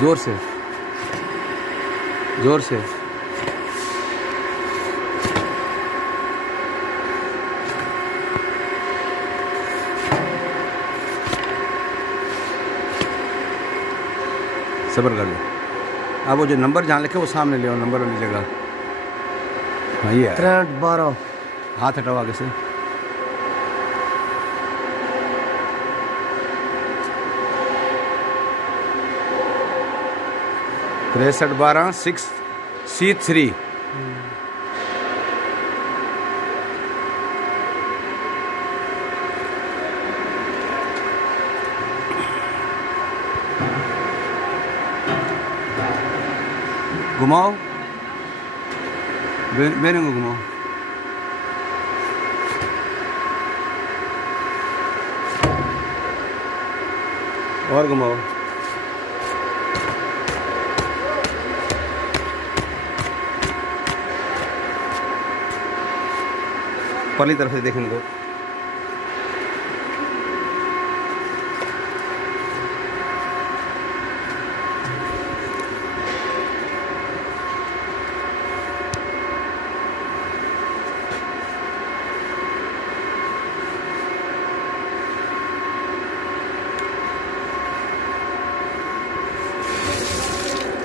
जोर से, जोर से। सब्र कर लो। अब वो जो नंबर जहाँ लिखे वो सामने ले आओ, नंबर वाली जगह। हाँ ये है 6312। हाथ हटाओ आगे से। तिरसठ 12 6C3। घुमाओ, मेरे को घुमाओ। और घुमाओ। पहली तरफ से देखने दो।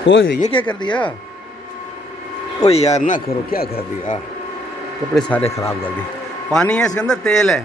ओए ये क्या कर दिया? ओए यार ना करो, क्या कर दिया? कपड़े सारे खराब कर दिए। पानी है इसके अंदर, तेल है।